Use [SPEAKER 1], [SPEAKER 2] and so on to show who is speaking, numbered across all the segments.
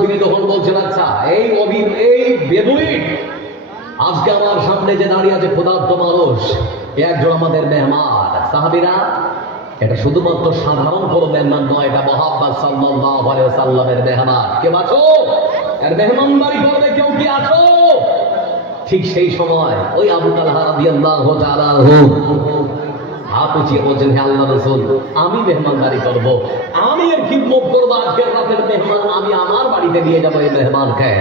[SPEAKER 1] তিনি তখন বলছেন আচ্ছা এই এই আজকে আমার সামনে যে দাঁড়িয়ে আছে ক্ষুধার্ত মানুষ একজন আমাদের মেহমান। সাহাবীরা এটা শুধুমাত্র সাধারণ কোনো মেহমান নয়, এটা মহাব্বাস সাল্লাল্লাহু আলাইহি সাল্লামের মেহমান। কেউ আছো? এর মেহমানদারি করবে কেউ কি আছো? ঠিক সেই সময় ওই আবু তালহা রাদিয়াল্লাহু তাআলা হাত উঁচিয়ে বলছেন হে আল্লাহ রসুল, আমি করব। আমি এর খিদমত করব আজকের রাতের মেহমান, আমি আমার বাড়িতে নিয়ে যাব এই মেহমানকে।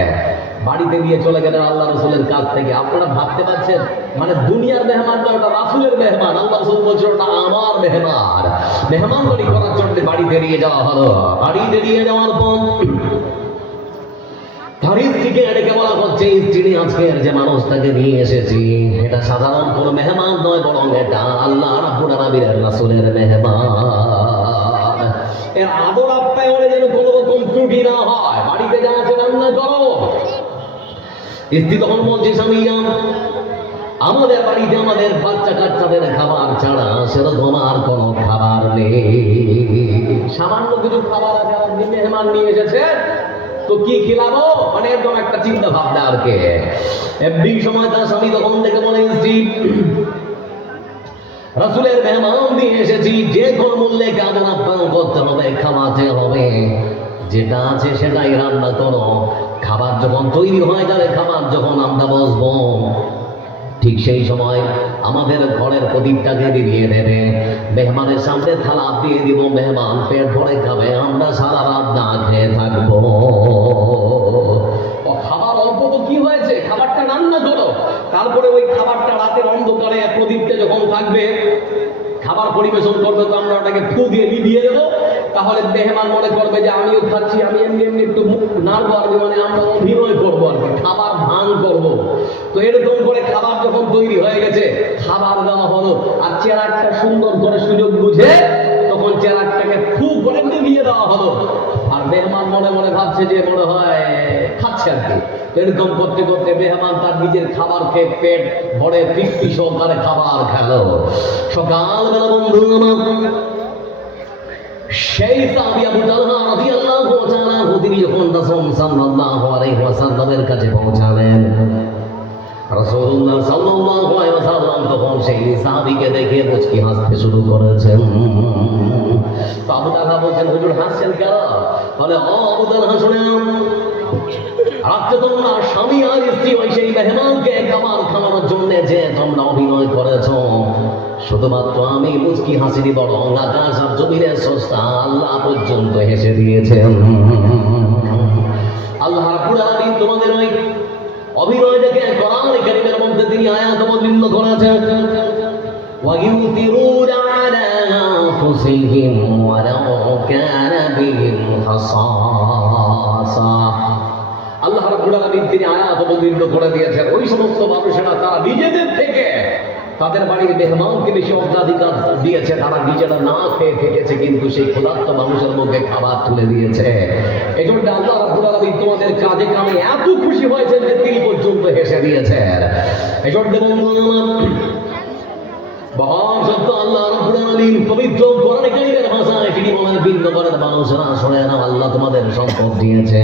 [SPEAKER 1] বাড়িতে নিয়ে চলে গেলেন আল্লাহ রসুলের কাছ থেকে। আপনারা ভাবতে পারছেন মানে দুনিয়ার মেহমান নয় ওটা রাসুলের মেহমান। আল্লাহ রসুল বলছেন, ওটা আমার মেহমান। মেহমানদারি করার জন্য বাড়িতে নিয়ে যাওয়া হলো। বাড়িতে নিয়ে যাওয়ার পর তার এটা সাধারণ মেহমান নয় আল্লাহ মেহমান। যেন না বাড়িতে যা আছে রান্না করো। স্ত্রী তখন বলছে স্বামী আমাদের বাড়িতে আমাদের বাচ্চা কাচ্চাদের খাবার ছাড়া সেরকম আর কোনো খাবার নেই। সামান্য কিছু খাবার আছে মেহমান নিয়ে এসেছেন তো কি খিলাবো? মানে এরকম একটা চিন্তা ভাবনা আর কে। এমনি সময় তার স্বামী তখন থেকে বলে, স্ত্রী, রাসুলের মেহমান দিয়ে এসেছি, যে কোন মূল্যে কেমন আপ্যায়ন করতে হবে, খাওয়াতে হবে। যেটা আছে সেটাই রান্না করো। খাবার যখন তৈরি হয়ে যাবে খাবার যখন আমরা বসবো, ঠিক সেই সময় আমাদের ঘরের প্রদীপটাকে দিয়ে দেবে। মেহমানের সামনে থালা দিয়ে দিব, মেহমান পেট ভরে খাবে, আমরা সারা রাত না খেয়ে থাকব। খাবার অল্প তো কি হয়েছে? খাবারটা রান্না করো। তারপরে ওই খাবারটা রাতের অন্ধকারে প্রদীপটা যখন থাকবে, খাবার পরিবেশন করবে তো আমরা ওটাকে ফু দিয়ে নিভিয়ে দেবো। তাহলে মেহমান মনে করবে যে আমিও খাচ্ছি, আমি এমনি এমনি একটু নাড়বো আর মানে আমরা অভিনয় করব আর খাবার ভান করব। তো এরকম করে খাবার যখন তৈরি হয়ে গেছে, খাবার দেওয়া হলো আর চেরাকটা সুন্দর করে সুযোগ বুঝে তখন চেরাকটাকে খুব করে নিভিয়ে দেওয়া হলো। আর মেহমান মনে মনে ভাবছে যে মনে হয় খাচ্ছে আর কি। এরকম করতে করতে মেহমান তার নিজের খাবার খেয়ে পেট ভরে তৃপ্তি সহকারে খাবার খেলো। সকালবেলা বন্ধু সেই সাহাবী আবু তালহা রাদিয়াল্লাহু তাআলা তিনি যখন রাসূল সাল্লাল্লাহু আলাইহি ওয়াসাল্লামের কাছে পৌঁছালেন, রাসূলুল্লাহ সাল্লাল্লাহু আলাইহি ওয়াসাল্লাম তখন সেই সাহাবীকে দেখে মুচকি হাসতে শুরু করেছেন। আবু তালহা বলছেন, হুজুর, হাসছেন কেন? বলে, ও আবু তালহা শুনে আজকে তোমরা স্বামী আর স্ত্রী ওই সেই মেহমানকে খাবার খাওয়ানোর জন্য যে তোমরা অভিনয় করেছ শুধুমাত্র আমি মুচকি হাসিনি বরং আকাশ আর জমিনের সস্তা আল্লাহ পর্যন্ত হেসে দিয়েছেন আল্লাহ রাব্বুল আলামিন তোমাদের ওই অভিনয় দেখে কোরআন কারীমের মধ্যে তিনি আয়াত অবতীর্ণ করেছেন ويؤثرون على أنفسهم ولو كان بهم خصاصة আল্লাহ রাব্বুল তিনি আয়াত অবতীর্ণ করে দিয়েছেন। ওই সমস্ত মানুষেরা তারা নিজেদের থেকে তাদের বাড়ির মেহমানকে বেশি অগ্রাধিকার দিয়েছে। তারা নিজেরা না খেয়ে থেকেছে, কিন্তু সেই ক্ষুধার্ত মানুষের মুখে খাবার তুলে দিয়েছে। এই জন্য আল্লাহ রাব্বুল আলামিন তোমাদের কাজে কামে এত খুশি হয়েছেন যে তিনি পর্যন্ত হেসে দিয়েছেন। এই জন্য মহান সত্য আল্লাহ রাব্বুল আলামিন পবিত্র কোরআনে ভাষায় তিনি বলেন ভিন্ন করেন মানুষরা শুনে নাও, আল্লাহ তোমাদের সম্পদ দিয়েছে।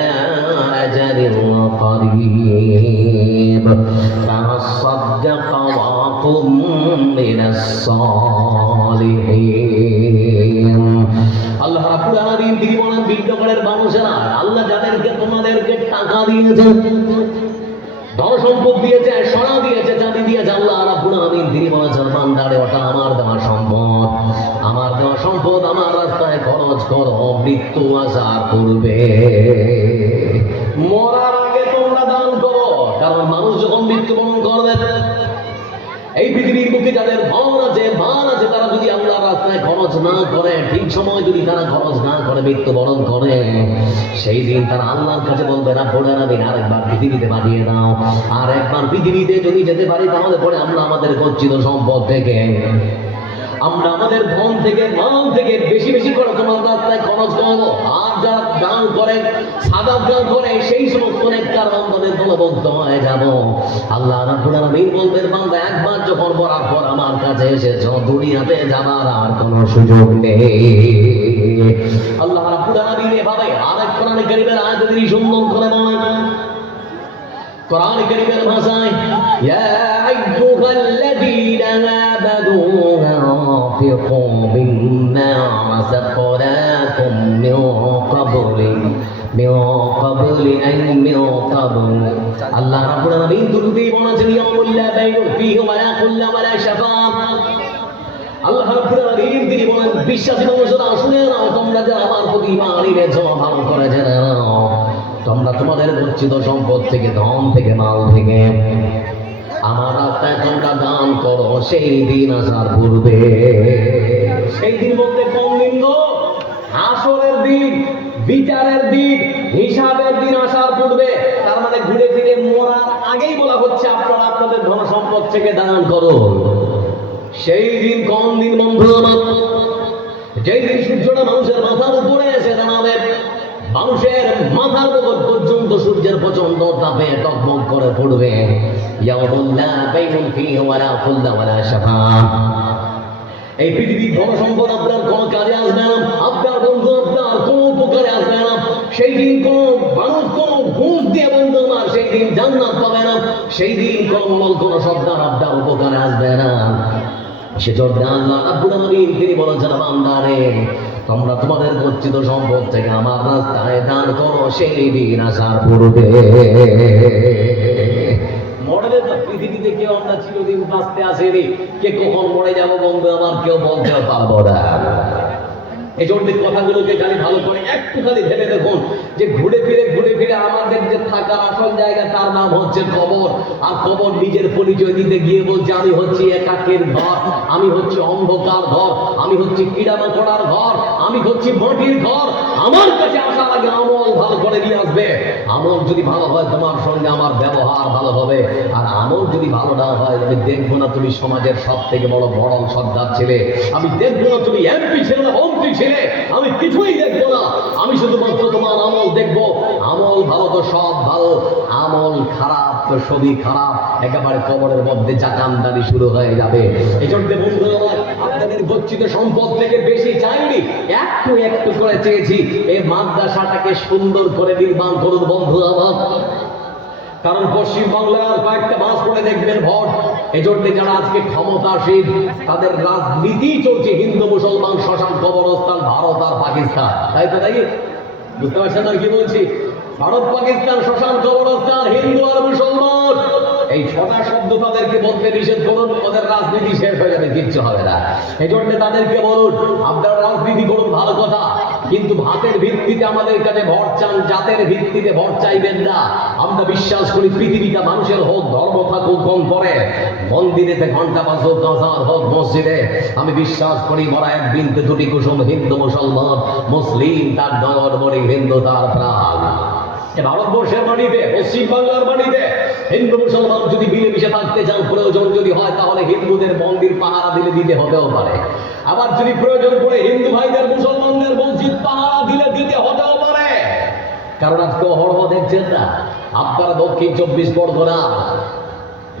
[SPEAKER 1] أجل قريب فأصدق وأكن من الصالحين আল্লাহ রাব্বুল আলামিন তিনি বলেন বিজ্ঞাপনের মানুষেরা আল্লাহ যাদেরকে তোমাদেরকে টাকা দিয়েছে ধন সম্পদ দিয়েছে সোনা দিয়েছে চাঁদি দিয়েছে আল্লাহ রাব্বুল আলামিন তিনি বলেছেন বান্দারে ওটা আমার দেওয়া সম্পদ আমার দেওয়া সম্পদ আমার রাস্তায় খরচ করো মৃত্যু আসার পূর্বে মরার আগে তোমরা দান করো, কারণ মানুষ যখন মৃত্যুবরণ করবে, এই পৃথিবীর বুকে যাদের ধন আছে মান আছে, তারা যদি আল্লাহর রাস্তায় খরচ না করে, ঠিক সময় যদি তারা খরচ না করে, মৃত্যুবরণ করে, সেই দিন তারা আল্লাহর কাছে বলবে, না পড়ে না দিন আরেকবার পৃথিবীতে পাঠিয়ে দাও। আর একবার পৃথিবীতে যদি যেতে পারি, তাহলে পরে আমরা আমাদের গচ্ছিত সম্পদ থেকে আমরা আমাদের ধন থেকে মাল থেকে বেশি বেশি করে তোমার রাস্তায় খরচ করব। আর যারা দান করে সাদা দান করে, সেই সমস্ত নেককার বান্দাদের দলবদ্ধ হয়ে যাব। আল্লাহ রাব্বুল আলামিন বলবেন, বান্দা, একবার যখন বরার পর আমার কাছে এসেছ, দুনিয়াতে যাবার আর কোনো সুযোগ নেই। আল্লাহ রাব্বুল আলামিন এভাবে আরেক কোরআনে কারীমের আয়াতে তিনি সুন্দর করে বলেন। কোরআন কারীমের ভাষায়, ইয়া আইয়ুহাল্লাযীনা আমানু আনফিকু মিম্মা রাযাকনাকুম মিন ক্বাবলি মিন ক্বাবলি আন মিন ক্বাবল আল্লাহ রাব্বুল আলামিন দুরুদে বলেছেন ইয়াউমুল লা বাইউন ফীহি ওয়ালা খুল্লা ওয়ালা শাফাআ আল্লাহ রাব্বুল আলামিন তিনি বলেন, বিশ্বাসী মানুষরা, শুনে নাও, তোমরা যারা আমার প্রতি ঈমান এনেছো ভালো করে জেনে নাও। তোমরা তোমাদের গচ্ছিত সম্পদ থেকে, ধন থেকে, মাল থেকে। আমার রাস্তায় তোমরা দান করো, সেই দিন আসার পূর্বে। সেই দিন বলতে কোন দিন গো? হাসরের দিন, বিচারের দিন, হিসাবের দিন আসার পূর্বে। তার মানে ঘুরে ফিরে মরার আগেই বলা হচ্ছে, আপনারা আপনাদের ধন সম্পদ থেকে দান করো। সেই দিন কোন দিন বন্ধু আমার? যেই দিন সূর্যটা মানুষের মাথার উপরে এসে দাঁড়াবে মানুষের মাথার উপর পর্যন্ত সূর্যের প্রচণ্ড তাপে টকবক করে পড়বে। এই পৃথিবীর ধন সম্পদ আপনার কোনো কাজে আসবে না। আপনার বন্ধু, আপনার কোনো উপকারে আসবে না। সেই দিন কোনো মানুষ, কোনো ঘুষ দিয়ে বন্ধু আমার সেই দিন জান্নাত পাবে না। সেই দিন কোনো কোনো সর্দার আপনার উপকারে আসবে না। সেজন্য আল্লাহ রাব্বুল আলামিন, তিনি বলেছেন, বান্দারে তোমরা তোমাদের গচ্ছিত সম্পদ থেকে আমার রাস্তায় দান করো, সেই দিন আসার পূর্বে। পৃথিবীতে কেউ আমরা কে কখন মরে যাব বন্ধু, আমার এই জন্য কথাগুলোকে খালি ভালো করে একটু খালি ভেবে দেখুন, যে ঘুরে ফিরে ঘুরে ফিরে আমাদের যে থাকার আসল জায়গা তার নাম হচ্ছে কবর। আর কবর নিজের পরিচয় দিতে গিয়ে বলছে, আমি হচ্ছি একাকের ঘর, আমি হচ্ছে অন্ধকার ঘর, আমি হচ্ছি কিড়ামাকড়ার ঘর, আমি হচ্ছি মাটির ঘর। আমার কাছে আসার আগে আমল ভালো করে দিয়ে আসবে। আমল যদি ভালো হয়, তোমার সঙ্গে আমার ব্যবহার ভালো হবে। আর আমল যদি ভালো না হয়, আমি দেখব না তুমি সমাজের সব থেকে বড় বড় সর্দার ছেলে। আমি দেখব না তুমি এমপি ছেলে মন্ত্রী ছেলে। আমি কিছুই দেখব না। আমি শুধুমাত্র তোমার আমল দেখব। আমল ভালো তো সব ভালো, আমল খারাপ তো সবই খারাপ, একেবারে কবরের মধ্যে জাকামদানি শুরু হয়ে যাবে। এই জন্য বন্ধু আমার আপনাদের গচ্ছিত সম্পদ থেকে বেশি চাইনি, একটু একটু করে চেয়েছি, এই মাদ্রাসাটাকে সুন্দর করে নির্মাণ করুন বন্ধু আমার। কারণ পশ্চিম বাংলার কয়েকটা মাস পরে দেখবেন ভোট। এই জন্য যারা আজকে ক্ষমতাসীন, তাদের রাজনীতি চলছে, হিন্দু, মুসলমান, শ্মশান, কবরস্থান, ভারত আর পাকিস্তান। তাই তো তাই? বুঝতে পারছেন আর কি বলছি? ভারত, পাকিস্তান শ্মশান কবরস্থান হিন্দু আর মুসলমান। এই ছটা শব্দ তাদেরকে বলতে নিষেধ করুন, ওদের রাজনীতি শেষ হয়ে যাবে, কিচ্ছু হবে না। এই জন্য তাদেরকে বলুন, আপনারা রাজনীতি করুন, ভালো কথা। কিন্তু ভাতের ভিত্তিতে আমাদের কাছে ভোট চান, জাতের ভিত্তিতে ভোট চাইবেন না। আমরা বিশ্বাস করি পৃথিবীটা মানুষের হোক, ধর্ম থাকুক, কম করে। মন্দিরেতে ঘণ্টা বাজুক, গাজার হোক, মসজিদে। আমি বিশ্বাস করি মরা এক বিন্দু দুটি কুসুম হিন্দু মুসলমান, মুসলিম তার নগর মরি হিন্দু তার প্রাণ। ভারতবর্ষের মাটিতে, পশ্চিম বাংলার মাটিতে হিন্দু মুসলমান যদি মিলেমিশে থাকতে চান, প্রয়োজন যদি হয়, তাহলে হিন্দুদের মন্দির পাহারা দিলে দিতে হতেও পারে। আবার যদি প্রয়োজন পড়ে, হিন্দু ভাইদের, মুসলমানদের মসজিদ পাহারা দিলে দিতে হতেও পারে। কারণ আজকে অহরহ দেখছেন না? আপনারা দক্ষিণ চব্বিশ পরগনা,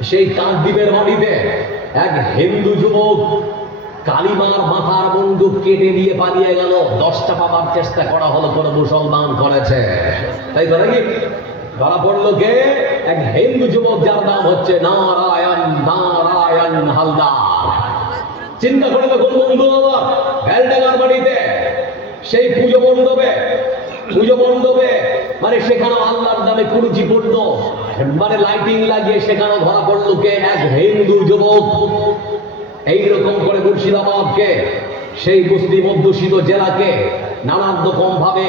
[SPEAKER 1] সেই কাকদ্বীপের মাটিতে এক হিন্দু যুবক কালিমার মাথার বন্দুক কেটে নিয়ে পালিয়ে গেল। দশটা পাবার চেষ্টা করা হলো কোনো মুসলমান করেছে। তাই তো নাকি ধরা পড়ল কে? এক হিন্দু যুবক যার নাম হচ্ছে নারায়ণ নারায়ণ হালদার। চিন্তা করে দেখুন বন্ধু আমার ভ্যালডাঙ্গার বাড়িতে। সেই পুজো মণ্ডপে পুজো মণ্ডপে মানে সেখানে আল্লাহর নামে কুরুচিপূর্ণ মানে লাইটিং লাগিয়ে সেখানে ধরা পড়ল কে? এক হিন্দু যুবক। এইরকম করে মুর্শিদাবাদকে, সেই মুসলিম অধ্যুষিত জেলাকে নানান রকম ভাবে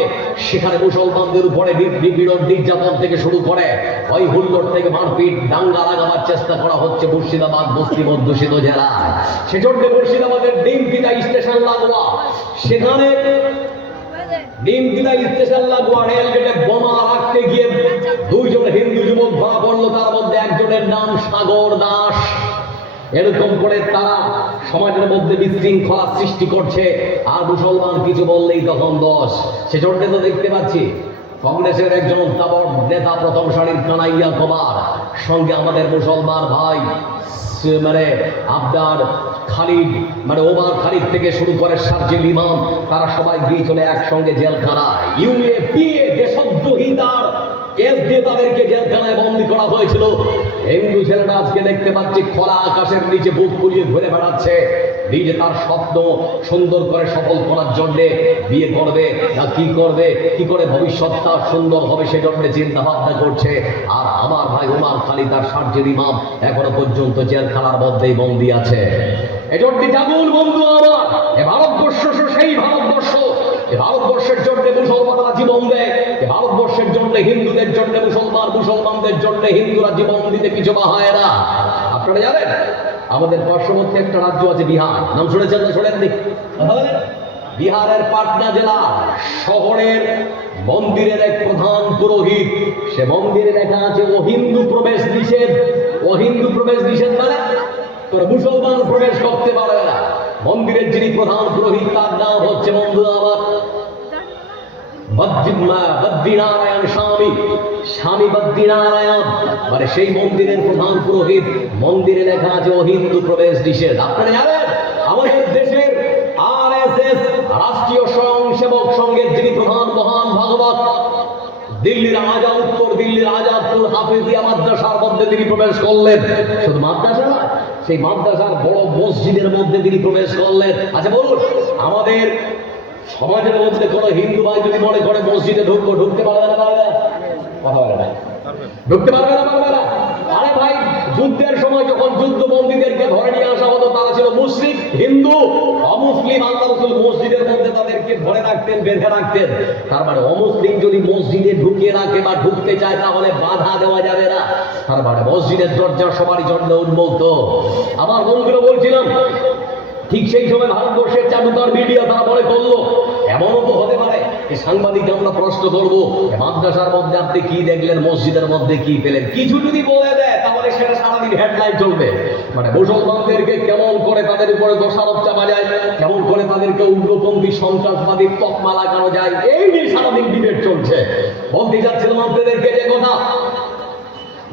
[SPEAKER 1] সেখানে মুসলমানদের উপরে নিপীড়ন নির্যাতন থেকে শুরু করে ওই হুল্লোড় থেকে মারপিট, দাঙ্গা লাগাবার চেষ্টা করা হচ্ছে মুর্শিদাবাদ মুসলিম অধ্যুষিত জেলা সেজন্য মুর্শিদাবাদের ডিমপিতা স্টেশন লাগোয়া। সেখানে ডিমপিতা স্টেশন লাগোয়া রেল গেটে বোমা রাখতে গিয়ে দুইজন হিন্দু যুবক ধরা পড়ল, তার মধ্যে একজনের নাম সাগর দাস। এরকম করে তারা সমাজের মধ্যে বিশৃঙ্খলা সৃষ্টি করছে। আর মুসলমান কিছু বললেই তখন দোষ। সেজন্য তো দেখতে পাচ্ছি, কংগ্রেসের একজন তাবর নেতা প্রথম সারির কানাইয়া কুমার সঙ্গে আমাদের মুসলমান ভাই মানে আবদার খালিদ মানে ওমার খালিদ থেকে শুরু করে সার্জিল ইমাম, তারা সবাই গিয়ে চলে একসঙ্গে জেলখানায়। ইউএপিএ দেশদ্রোহিতার কেস দিয়ে তাদেরকে জেলখানায় বন্দি করা হয়েছিল। হিন্দু ছেলেটা আজকে দেখতে পাচ্ছি খোলা আকাশের নিচে বুক ফুলিয়ে ঘুরে বেড়াচ্ছে। নিজে তার স্বপ্ন সুন্দর করে সফল করার জন্য বিয়ে করবে না কি করবে, কি করে ভবিষ্যৎটা সুন্দর হবে সেজন্য চিন্তা ভাবনা করছে। আর আমার ভাই উমার খালি তার সার্জের ইমাম এখনও পর্যন্ত জেলখানার মধ্যেই বন্দি আছে। এজন্য জাগুন বন্ধু আমার, এ ভারতবর্ষ সেই ভারতবর্ষ, এ ভারতবর্ষের জন্য মুসলমানরা জীবন দেয়। জন্য হিন্দুদের জন্য মুসলমান, মুসলমানদের জন্য হিন্দুরা জীবন দিতে কিছু হয় না আপনারা জানেন, আমাদের পার্শ্ববর্তী একটা রাজ্য আছে বিহার। নাম শুনেছেন না শোনেননি? বিহারের পাটনা জেলা শহরের মন্দিরের এক প্রধান পুরোহিত। সে মন্দিরে লেখা আছে, ও হিন্দু প্রবেশ নিষেধ। ও হিন্দু প্রবেশ নিষেধ মানে তোরা মুসলমান প্রবেশ করতে পারে না। মন্দিরের যিনি প্রধান পুরোহিত, তার নাম হচ্ছে বন্ধু আমার বদ্রি- বদ্রীনারায়ণ স্বামী স্বামী বদ্রীনারায়ণ মানে সেই মন্দিরের প্রধান পুরোহিত, মন্দিরে লেখা আছে ও হিন্দু প্রবেশ নিষেধ। আপনারা জানেন, আমাদের দেশের আর রাষ্ট্রীয় স্বয়ংসেবক সংঘের যিনি প্রধান মহান ভাগবত, দিল্লির আজাদ উত্তর দিল্লির আজাদপুর হাফিজিয়া মাদ্রাসার মধ্যে তিনি প্রবেশ করলেন। শুধু মাদ্রাসা নয়, সেই মাদ্রাসার বড় মসজিদের মধ্যে তিনি প্রবেশ করলেন। আচ্ছা বলুন, আমাদের সমাজের মধ্যে কোনো হিন্দু ভাই যদি মনে করে মসজিদে ঢুকবো, ঢুকতে পারবে না পারবে? কথা বলে না। ঢুকতে পারবে না পারবে না? আরে ভাই, যুদ্ধের সময় যখন যুদ্ধ যুদ্ধবন্দীদেরকে ধরে নিয়ে আসা হতো, তারা ছিল মুসলিম, হিন্দু। অমুসলিম আল্লাহ মসজিদের মধ্যে তাদেরকে ধরে রাখতেন, বেঁধে রাখতেন। তার মানে অমুসলিম যদি মসজিদে ঢুকিয়ে রাখে বা ঢুকতে চায়, তাহলে বাধা দেওয়া যাবে না। তার মানে মসজিদের দরজা সবারই জন্য উন্মুক্ত। আমার বন্ধুরা বলছিলাম ঠিক সেই সময় ভারতবর্ষের চারুতার মিডিয়া তারা মনে করল, এমনও তো হতে পারে যে সাংবাদিক আমরা প্রশ্ন করব মাদ্রাসার মধ্যে আপনি কি দেখলেন, মসজিদের মধ্যে কি পেলেন? কিছু যদি বলে দেয়, তাহলে সেটা সারাদিন হেডলাইন চলবে। মানে মুসলমানদেরকে কেমন করে তাদের উপরে দোষারোপ চাপা যায়, কেমন করে তাদেরকে উগ্রপন্থী সন্ত্রাসবাদী তকমা লাগানো যায়, এই নিয়ে সারাদিন ডিবেট চলছে। বলতে যাচ্ছিলাম আপনাদেরকে যে কথা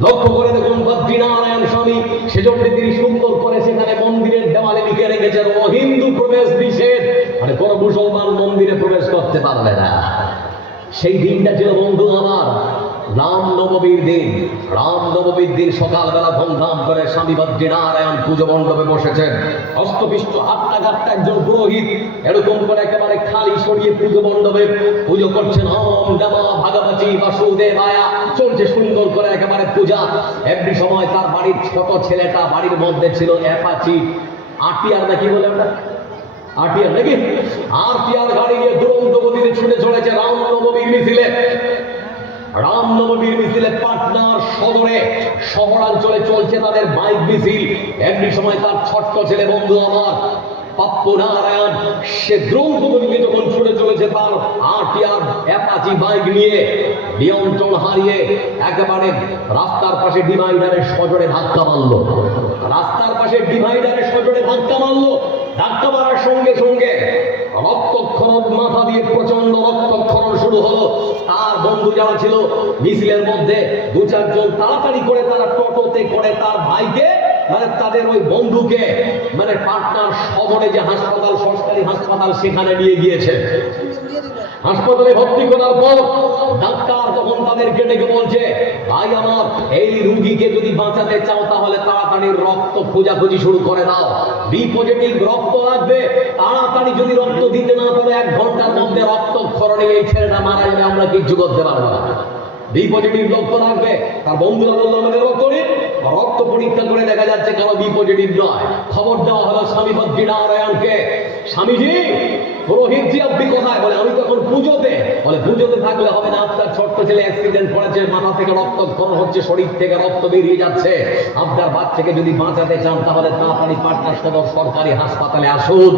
[SPEAKER 1] লক্ষ্য করে দেখুন বদ্রীনারায়ণ স্বামী, সেজন্য তিনি সুন্দর করে সেখানে মন্দিরের দেওয়ালে লিখে রেখেছেন, ও হিন্দু প্রবেশ নিষেধ। মানে কোনো মুসলমান মন্দিরে প্রবেশ করতে পারবে না। সেই দিনটা ছিল বন্ধু আমার রাম নবমীর দিন। রাম নবমীর দিন সকালবেলা ধুমধাম করে স্বামী বদ্রীনারায়ণ পুজো মণ্ডপে বসেছেন। হস্তপিষ্ট হাট্টা ঘাট্টা একজন পুরোহিত এরকম করে একেবারে খালি সরিয়ে পুজো মণ্ডপে পুজো করছেন। ওম নমঃ ভগবতী বাসুদেবায়া চলছে সুন্দর করে একেবারে পূজা। এমনি সময় তার বাড়ির ছোট ছেলেটা বাড়ির মধ্যে ছিল অ্যাপাচি। আটিয়ার নাকি বলে আমরা আটিয়ার নাকি? আটিয়ার গাড়ি নিয়ে দুরন্ত গতিতে ছুটে চলেছে রামনবমীর মিছিলে। রামনবমীর মিছিলে পাটনার সদরে শহরাঞ্চলে চলছে তাদের বাইক মিছিল। এমনি সময় তার ছোট্ট ছেলে বন্ধু আমার, পাপ্প নারায়ণ, সে গতিতে যখন ছুটে চলেছে তার আটিয়ার অ্যাপাচি বাইক নিয়ে নিয়ন্ত্রণ হারিয়ে একেবারে রাস্তার পাশে ডিভাইডারের সজোরে ধাক্কা মারলো। রাস্তার পাশে ডিভাইডারের সজোরে ধাক্কা মারলো। ধাক্কা মারার সঙ্গে সঙ্গে রক্তক্ষরণ মাথা দিয়ে প্রচণ্ড রক্তক্ষরণ শুরু হলো। তার বন্ধু যারা ছিল, মিছিলের মধ্যে দু চারজন তাড়াতাড়ি করে তারা টোটোতে করে তার ভাইকে মানে তাদের ওই বন্ধুকে মানে পাটনার শহরে যে হাসপাতাল সরকারি হাসপাতাল সেখানে নিয়ে গিয়েছে। হাসপাতালে ভর্তি করার পর ডাক্তার তখন তাদেরকে ডেকে বলছে, ভাই আমার, এই রুগীকে যদি বাঁচাতে চাও তাহলে তাড়াতাড়ি রক্ত খোঁজাখুঁজি শুরু করে দাও। বি পজিটিভ রক্ত লাগবে, তাড়াতাড়ি যদি রক্ত দিতে না পারে, এক ঘণ্টার মধ্যে রক্ত ক্ষরণে এই ছেলেটা মারা যাবে, আমরা কিচ্ছু করতে পারব না। বি পজিটিভ রক্ত লাগবে, তার বন্ধুরা বলল, আমাদের রক্ত নিন রক্ত পরীক্ষা করে দেখা যাচ্ছে কারও বি পজিটিভ নয়। খবর দেওয়া হলো স্বামী বদ্রীনারায়ণকে স্বামীজি, পুরোহিত জি, আপনি কোথায়? বলে, আমি তো এখন পুজোতে। বলে, পুজোতে থাকলে হবে না, আপনার ছোট্ট ছেলে অ্যাক্সিডেন্ট করেছে, মাথা থেকে রক্তক্ষরণ হচ্ছে, শরীর থেকে রক্ত বেরিয়ে যাচ্ছে। আপনার বাচ্চাকে যদি বাঁচাতে চান, তাহলে তাড়াতাড়ি পাটনা সদর সরকারি হাসপাতালে আসুন।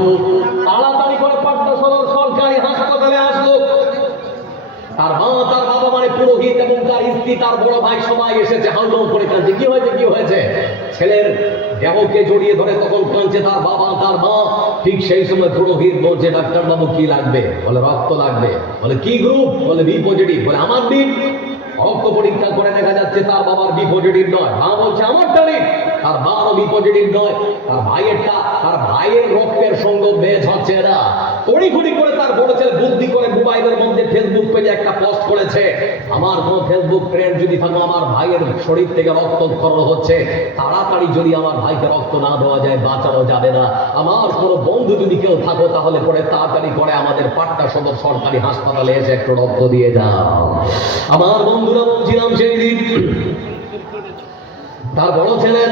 [SPEAKER 1] তাড়াতাড়ি করে পাটনা সদর সরকারি হাসপাতালে আসুন। তার মা, তার বাবা মানে পুরোহিত এবং তার স্ত্রী, তার বড় ভাই সবাই এসেছে হাউলম করে কাঁদছে। কি হয়েছে কি হয়েছে? ছেলের দেহকে জড়িয়ে ধরে তখন কাঁদছে তার বাবা, তার মা? ঠিক সেই সময় পুরোহিত বলছে ডাক্তার বাবু কি লাগবে? বলে, রক্ত লাগবে। বলে, কি গ্রুপ বলে বি পজিটিভ বলে, আমার দিন রক্ত পরীক্ষা করে দেখা যাচ্ছে তার বাবার বি পজিটিভ নয়। মা বলছে আমারটা নেই তার বাবারও বি পজিটিভ নয়। তার ভাইয়েরটা তার ভাইয়ের রক্তের সঙ্গে হচ্ছে না। তড়িঘড়ি করে তার বড় ছেলে বুদ্ধি করে মোবাইলের মধ্যে ফেসবুক পেজে একটা পোস্ট করেছে। আমার কোন ফেসবুক ফ্রেন্ড যদি থাকো আমার ভাইয়ের শরীর থেকে রক্ত রক্তক্ষরণ হচ্ছে, তাড়াতাড়ি যদি আমার ভাইকে রক্ত না দেওয়া যায়, বাঁচানো যাবে না। আমার কোনো বন্ধু যদি কেউ থাকো, তাহলে পরে তাড়াতাড়ি করে আমাদের পাট্টা সদর সরকারি হাসপাতালে এসে একটু রক্ত দিয়ে যাও। আমার বন্ধুরা বলছিলাম তার বড় ছেলে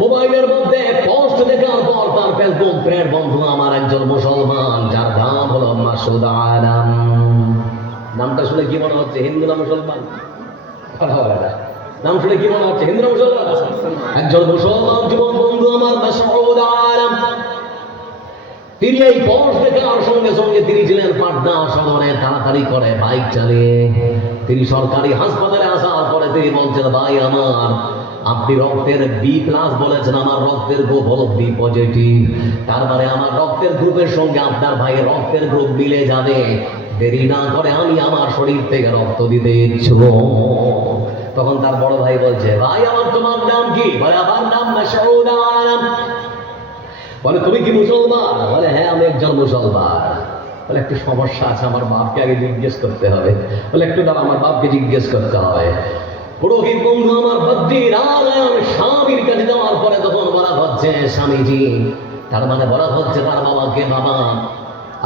[SPEAKER 1] মোবাইলের মধ্যে পোস্ট দেখার পর তার ফেসবুক ফ্রেন্ড বন্ধু আমার একজন মুসলমান, যার নাম হলো মাসুদ আলম নামটা শুনে কি মনে হচ্ছে, হিন্দু না মুসলমান। নাম শুনে কি মনে হচ্ছে, হিন্দু মুসলমান? একজন মুসলমান যুবক বন্ধু আমার, মাসুদ আলম তিনি এই পোস্ট দেখার সঙ্গে সঙ্গে তিনি ছিলেন পাটনা সদরে, তাড়াতাড়ি করে বাইক চালিয়ে। তিনি সরকারি হাসপাতালে আসার পরে তিনি বলছেন, ভাই আমার, আপনি রক্তের বি প্লাস বলেছেন, আমার রক্তের গ্রুপ হলো বি পজিটিভ তার মানে আমার রক্তের গ্রুপের সঙ্গে আপনার ভাইয়ের রক্তের গ্রুপ মিলে যাবে। দেরি না করে আমি আমার শরীর থেকে রক্ত দিতে ইচ্ছুক। তখন তার বড় ভাই বলছে, ভাই আমার তোমার নাম কি? বলে, আমার নাম বলে, তুমি কি মুসলমান? বলে হ্যাঁ আমি একজন মুসলমান। বলে একটু সমস্যা আছে, আমার বাপকে আগে জিজ্ঞেস করতে হবে। বলে, একটু দাঁড়া আমার বাপকে জিজ্ঞেস করতে হবে। পুরোহিত বন্ধু আমার বদ্রির আলম স্বামীর কাছে যাওয়ার পরে তখন বলা হচ্ছে, স্বামীজি, তার মানে বলা হচ্ছে তার বাবাকে বাবা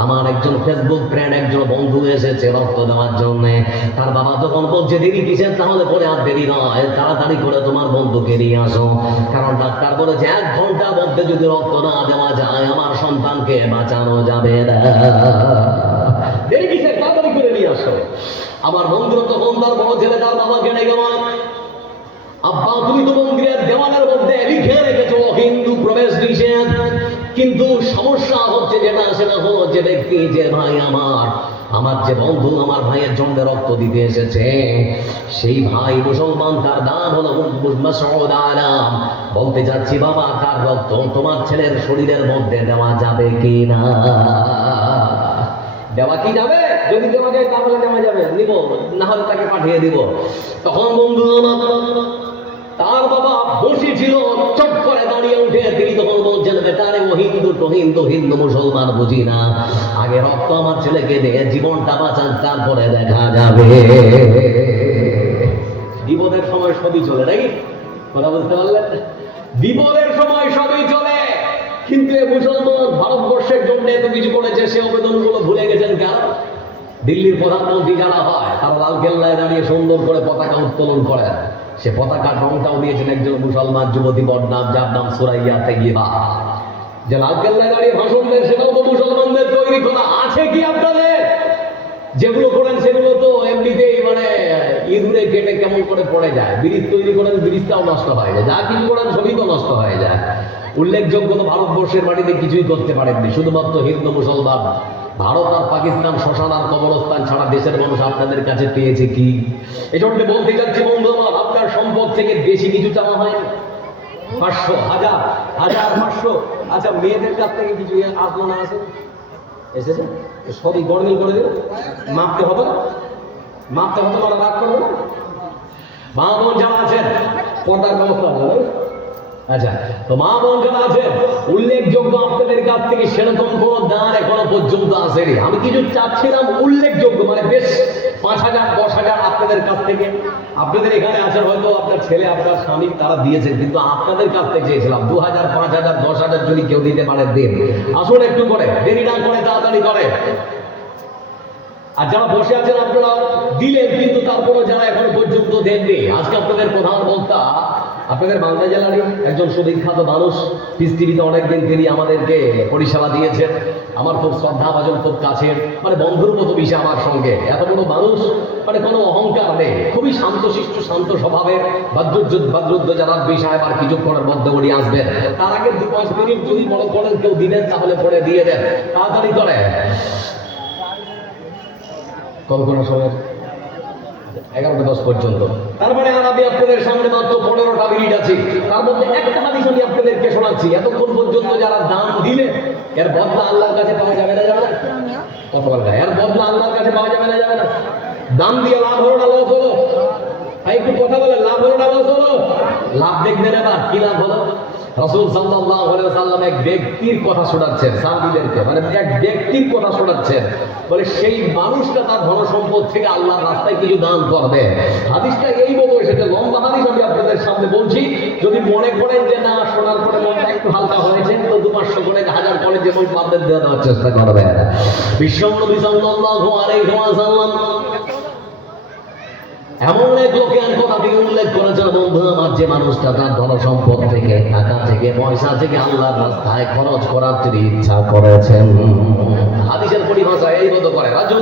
[SPEAKER 1] আমার একজন ফেসবুক ফ্রেন্ড একজন বন্ধু এসেছে রক্ত দেওয়ার জন্য। তার বাবা তখন বলছে দেরি কিসের? তাহলে পরে আর দেরি নয়। তাড়াতাড়ি করে তোমার বন্ধুকে নিয়ে আসো। কারণ ডাক্তার বলেছে এক ঘণ্টার মধ্যে যদি রক্ত না দেওয়া যায় আমার সন্তানকে বাঁচানো যাবে না। দেরি কিসের? তাড়াতাড়ি করে নিয়ে আসো। আমার বন্ধুরা তখন তার বড় ছেলে তার বাবাকে ডেকে বলে, আব্বা তুমি তো মন্দিরের দেওয়ালের মধ্যে লিখে রেখেছো হিন্দু প্রবেশ নিষেধ। কিন্তু সমস্যা হচ্ছে যেটা, সেটা হলো যে ব্যক্তি যে ভাই আমার আমার যে বন্ধু, আমার ভাইয়ের জন্য রক্ত দিতে এসেছে। সেই ভাই মুসলমান, তার নাম হলো আলম। বলতে যাচ্ছি বাবা তার রক্ত? তোমার ছেলের শরীরের মধ্যে দেওয়া যাবে কি না দেওয়া কি যাবে? যদি দেওয়া যায় তাহলে দেওয়া যাবে। নিব, না হলে তাকে পাঠিয়ে দিব। তখন বন্ধু আমার তার বাবা বসে ছিল চট করে দাঁড়িয়ে উঠে তিনি তখন বলছেন, বেটারে, ও হিন্দু তো হিন্দু হিন্দু মুসলমান বুঝি না। আগে রক্ত আমার ছেলেকে দিয়ে জীবনটা বাঁচান, তারপরে দেখা যাবে। বিপদের সময় সবই চলে, নাকি? কথা বুঝতে পারলেন? বিপদের সময় সবই চলে। কিন্তু এ মুসলমান ভারতবর্ষের জন্য এত কিছু করেছে, সে আবেদনগুলো ভুলে গেছেন কেন দিল্লির প্রধানমন্ত্রী যারা হয়, তারা লাল কেল্লায় দাঁড়িয়ে সুন্দর করে পতাকা উত্তোলন করেন। সে পতাকার রংটাও দিয়েছেন একজন মুসলমান যুবতী বদনাম, যার নাম সুরাইয়া তেগিবা যে লাল কেল্লায় দাঁড়িয়ে ভাষণ দেন, সেটাও তো মুসলমানদের তৈরি করা আছে কি আপনাদের? যেগুলো করেন সেগুলো তো এমনিতেই মানে ইঁদুরে কেটে কেমন করে পড়ে যায়। ব্রিজ তৈরি করেন, ব্রিজটাও নষ্ট হয়ে যায়। যা কিছু করেন, সবই তো নষ্ট হয়ে যায়। উল্লেখযোগ্য তো ভারতবর্ষের মাটিতে কিছুই করতে পারেননি। শুধুমাত্র হিন্দু মুসলমান। ভারত আর পাকিস্তান, শ্মশান আর কবরস্থান ছাড়া দেশের মানুষ আপনাদের কাছে পেয়েছে কি? এজন্য বলতে যাচ্ছি বন্ধু আমার। সম্পদ থেকে বেশি কিছু চাওয়া হয়? পাঁচশো, হাজার হাজার, পাঁচশো। আচ্ছা মেয়েদের কাছ থেকে কিছু আসলো না আছে? এসেছে? সবই গরমিল করে দেবে। মাপতে হবে না। মাপতে হবে তোমরা রাগ করবে না। মা বোন যারা আছেন, পর্দার ব্যবস্থা হবে? আচ্ছা তো মা বোন যারা আছেন উল্লেখযোগ্য আপনাদের কাছ থেকে সেরকম কোনো দান এখনও পর্যন্ত আসেনি। আমি কিছু চাচ্ছিলাম উল্লেখযোগ্য মানে বেশ পাঁচ হাজার, দশ হাজার আপনাদের কাছ থেকে। আপনাদের এখানে আছেন হয়তো আপনার ছেলে, আপনার স্বামী তারা দিয়েছেন কিন্তু আপনাদের কাছ থেকে চেয়েছিলাম। দু হাজার, পাঁচ হাজার, দশ হাজার যদি কেউ দিতে পারে, দিন। আসুন একটু করে, দেরি না করে, তাড়াতাড়ি করে। আর যারা বসে আছেন, আপনারা দিলেন, কিন্তু তারপরে যারা এখন পর্যন্ত দেননি। আজকে আপনাদের প্রধান বক্তা আপনাদের মালদা জেলারই একজন সুবিখ্যাত মানুষ, পিস টিভিতে অনেকদিন তিনি আমাদেরকে পরিষেবা দিয়েছেন। আমার খুব শ্রদ্ধাভাজন খুব কাছের। মানে বন্ধুর মতো বিষয় আমার সঙ্গে। এত বড় মানুষ মানে কোনো অহংকার নেই। খুবই শান্তশিষ্ট, শান্ত স্বভাবের। ভদ্রুদ্ধ ভদ্রুদ্ধ যারা বিষয় আর কিছুক্ষণের মধ্যে উনি আসবেন। তার আগে দু পাঁচ মিনিট যদি মনে করেন কেউ দিবেন, তাহলে পরে দিয়ে দেন। তাড়াতাড়ি করে কল্পনা সময় এগারোটা দশ পর্যন্ত। তারপরে আর আমি আপনাদের সামনে মাত্র পনেরোটা মিনিট আছে। তার মধ্যে একটা হাদিস আমি আপনাদেরকে শোনাচ্ছি। এতক্ষণ পর্যন্ত যারা দান দিলে এর বদলা আল্লাহর কাছে পাওয়া যাবে না যাবে না। কত বলবে এর বদলা আল্লাহর কাছে পাওয়া যাবে না যাবে না। দান দিয়ে লাভ হলো না লস হলো? একটু কথা বলে লাভ হলো না লস হলো? লাভ দেখবেন এবার, কি লাভ হলো? রসুল আলাইহি সাল্লাম এক ব্যক্তির কথা শোনাচ্ছেন, সাহাবীদেরকে মানে এক ব্যক্তির কথা শোনাচ্ছেন। বলে, সেই মানুষটা তার ধন সম্পদ থেকে আল্লাহর রাস্তায় কিছু দান করবে। হাদিসটা এই মতো এসেছে, লম্বা হাদিস আমি আপনাদের সামনে বলছি। যদি মনে করেন যে, না, শোনার পরে মনটা একটু হালকা হয়েছে, তো দু পাঁচশো করে, হাজার করে যেমন আপনাদের দেওয়া দেওয়ার চেষ্টা করবেন। বিশ্বনবী সাল্লাল্লাহু আলাইহি ওয়াসাল্লাম এমন এক লোকের কথা তিনি উল্লেখ করেছেন বন্ধু, আমার যে মানুষটা, তার ধন সম্পদ থেকে, টাকা থেকে, পয়সা থেকে আল্লাহর রাস্তায় খরচ করার তিনি ইচ্ছা করেছেন। আদিশের পরিভাষা এই মতো করে রাজু